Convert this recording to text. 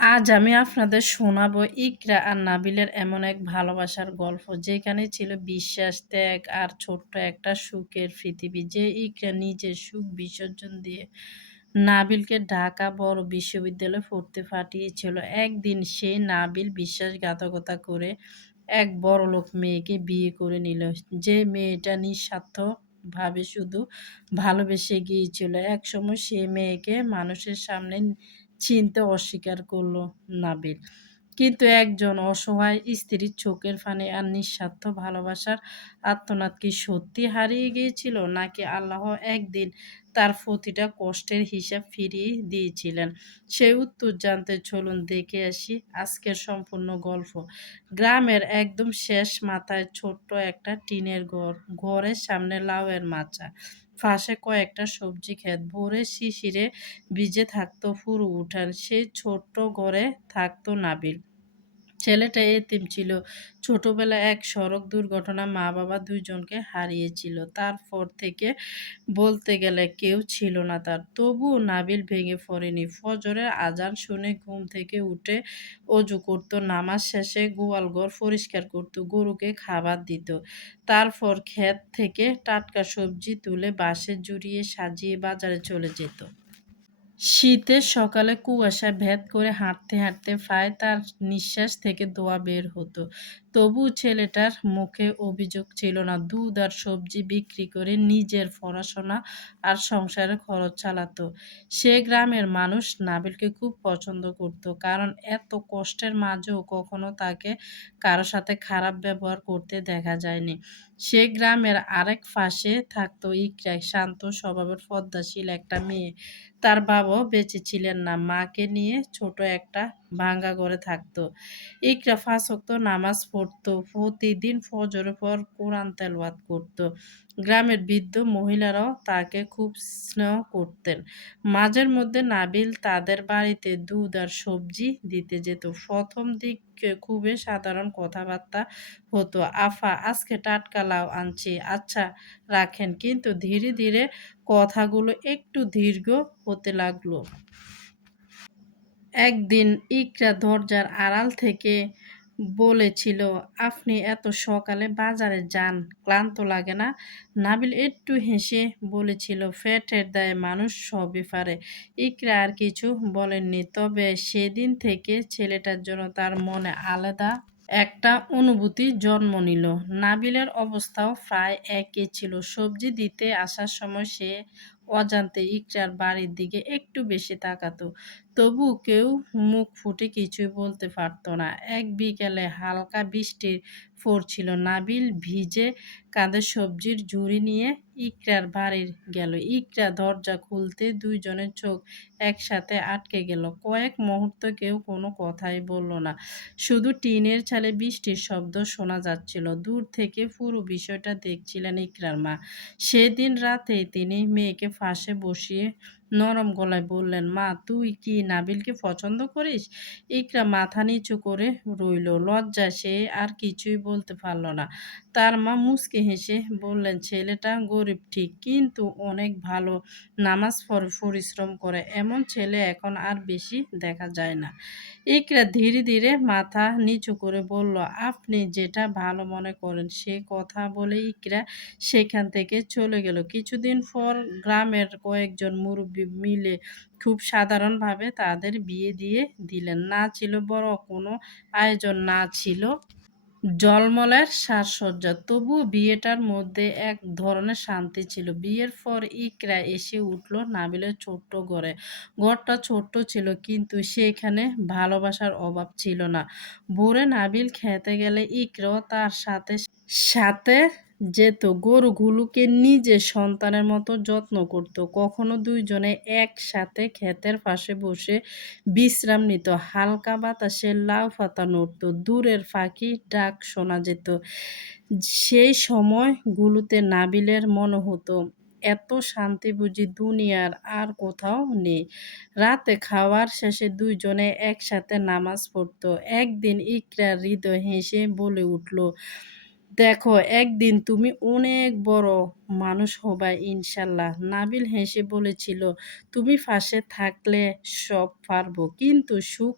আজ আমি আপনাদের শোনাবো ইকরা আর নাবিলের এমন এক ভালোবাসার গল্প যেখানে ছিল বিশ্বাস, ত্যাগ আর ছোট্ট একটা সুখের পৃথিবী। যে ইকরা নিজের সুখ বিসর্জন দিয়ে নাবিলকে ঢাকা বড় বিশ্ববিদ্যালয়ে পড়তে পাঠিয়েছিল। একদিন সে নাবিল বিশ্বাসঘাতকতা করে এক বড়লোক মেয়েকে বিয়ে করে নিল। যে মেয়েটা নিঃস্বার্থভাবে শুধু ভালোবেসে গিয়েছিল। একসময় সে মেয়েকে মানুষের সামনে চিনতে অস্বীকার করল নাবিল। কিন্তু একজন অসহায় স্ত্রীর চোখের পানি আর নিঃস্বার্থ ভালোবাসার আর্তনাদ কি সত্যি হারিয়ে গিয়েছিল? নাকি আল্লাহ একদিন তার প্রতিটা কষ্টের হিসাব ফিরিয়ে দিয়েছিলেন? সেই উত্তর জানতে চলুন দেখে আসি আজকের সম্পূর্ণ গল্প। গ্রামের একদম শেষ মাথায় ছোট্ট একটা টিনের ঘর। ঘরের সামনে লাউয়ের মাচা। পাশে কয়েকটা সবজি ক্ষেত। ভোরে শিশিরে ভিজে থাকতো পুরো উঠান। সেই ছোট্ট ঘরে থাকতো নাবিল। ছেলেটা এতিম ছিল। ছোটবেলায় এক সড়ক দুর্ঘটনায় মা-বাবা ২ জনকে হারিয়েছিল। তারপর থেকে বলতে গেলে কেউ ছিল না তার। তবুও নাবিল ভেঙে পড়েনি। ফজরের আজান শুনে ঘুম থেকে উঠে অজু করত, নামাজ শেষে গোয়ালঘর পরিষ্কার করত, গরুকে খাবার দিত। তারপর ক্ষেত থেকে টাটকা সবজি তুলে বাঁশে জড়িয়ে সাজিয়ে বাজারে চলে যেত। শীতের সকালে কুয়াশা ভেদ করে হাঁটতে হাঁটতে প্রায় তার নিঃশ্বাস থেকে ধোঁয়া বের হতো। তবুও ছেলেটার মুখে অভিযোগ ছিল না। দুধ আর সবজি বিক্রি করে নিজের পড়াশোনা আর সংসারের খরচ চালাতো। সে গ্রামের মানুষ নাবিলকে খুব পছন্দ করত, কারণ এত কষ্টের মাঝেও কখনো তাকে কারো সাথে খারাপ ব্যবহার করতে দেখা যায়নি। সে গ্রামের আরেক পাশে থাকতো ইকরা, শান্ত স্বভাবের পদ্মাশীল একটা মেয়ে। তার বাবাও বেঁচে ছিলেন না। মাকে নিয়ে ছোট একটা ভাঙা ঘরে থাকতো। ইকরা ৫ ওয়াক্ত নামাজ পড়তো। প্রতিদিন ফজরের পর কোরআন তেলাওয়াত করত। গ্রামের বৃদ্ধ মহিলারাও তাকে খুব স্নেহ করতেন। মাঝের মধ্যে নাবিল তাদের বাড়িতে দুধ আর সবজি দিতে যেত। ১ম দিকে খুবই সাধারণ কথাবার্তা হতো। "আফা, আজকে টাটকা লাউ আনছি। আচ্ছা, রাখেন।" কিন্তু ধীরে ধীরে কথাগুলো একটু দীর্ঘ হতে লাগলো। একদিন ইকরা দরজার আড়াল থেকে বলেছিল, "আপনি এত সকালে বাজারে যান, ক্লান্ত লাগে না?" নাবিল একটু হেসে বলেছিল, "পেটের দায়ে মানুষ সবই পারে।" ইকরা আর কিছু বলেননি। তবে সেদিন থেকে ছেলেটার জন্য তার মনে আলাদা একটা অনুভূতি জন্ম নিল। নাবিলের অবস্থাও প্রায় একই ছিল। সবজি দিতে আসার সময় সে অজান্তে ইকরার বাড়ির দিকে একটু বেশি তাকাতো। তবুও কেউ মুখ ফুটে কিছুই বলতে পারত না। এক বিকেলে হালকা বৃষ্টি পড়ছিল। নাবিল ভিজে কাঁধে সবজির ঝুড়ি নিয়ে ইকরার বাড়ি গেল। ইকরা দরজা খুলতে ২ জনের চোখ একসাথে আটকে গেল। কয়েক মুহূর্ত কেউ কোনো কথাই বলল না। শুধু টিনের চালে বৃষ্টির শব্দ শোনা যাচ্ছিল। দূর থেকে পুরো বিষয়টা দেখছিলেন ইকরার মা। সেদিন রাতেই তিনি মেয়েকে পাশে বসিয়ে নরম গলায় বললেন, "মা, তুই কি নাবিলকে পছন্দ করিস?" ইকরা মাথা নিচু করে রইল। লজ্জায় সে আর কিছুই বলতে পারল না। তার মা মুচকি হেসে বললেন, "ছেলেটা গরিব ঠিক, কিন্তু অনেক ভালো। নামাজ পড়ে, পরিশ্রম করে। এমন ছেলে এখন আর বেশি দেখা যায় না।" ইকরা ধীরে ধীরে মাথা নিচু করে বলল, "আপনি যেটা ভালো মনে করেন।" সে কথা বলে ইকরা সেখান থেকে চলে গেল। কিছুদিন পর গ্রামের কয়েকজন মুরুব্বি মিলে খুব সাধারণভাবে তাদের বিয়ে দিয়ে দিলেন। না ছিল বড় কোনো আয়োজন, না ছিল ঝলমলের সাজসজ্জা। তবুও বিয়েটার মধ্যে এক ধরনের শান্তি ছিল। বিয়ের পর ইকরা এসে উঠল নাবিলের ছোট্ট ঘরে। ঘরটা ছোট্ট ছিল, কিন্তু সেখানে ভালোবাসার অভাব ছিল না। ভোরে নাবিল খেতে গেলে ইকরাও তার সাথে সাথে যেত। গরুগুলোকে নিজের সন্তানের মতো যত্ন করত। কখনো ২ জনে একসাথে ক্ষেতের পাশে বসে বিশ্রাম নিত। হালকা বাতাসে লাউ পাতা নড়ত। দূরের পাখির ডাক শোনা যেত। সেই সময়গুলোতে নাবিলের মনে হতো, এত শান্তি বুঝি দুনিয়ার আর কোথাও নেই। রাতে খাওয়ার শেষে ২ জনে একসাথে নামাজ পড়ত। একদিন ইকরার হৃদয় হেসে বলে উঠল, "দেখো, একদিন তুমি অনেক বড় মানুষ হবা ইনশাল্লাহ।" নাবিল হেসে বলেছিল, "তুমি পাশে থাকলে সব পারব, কিন্তু সুখ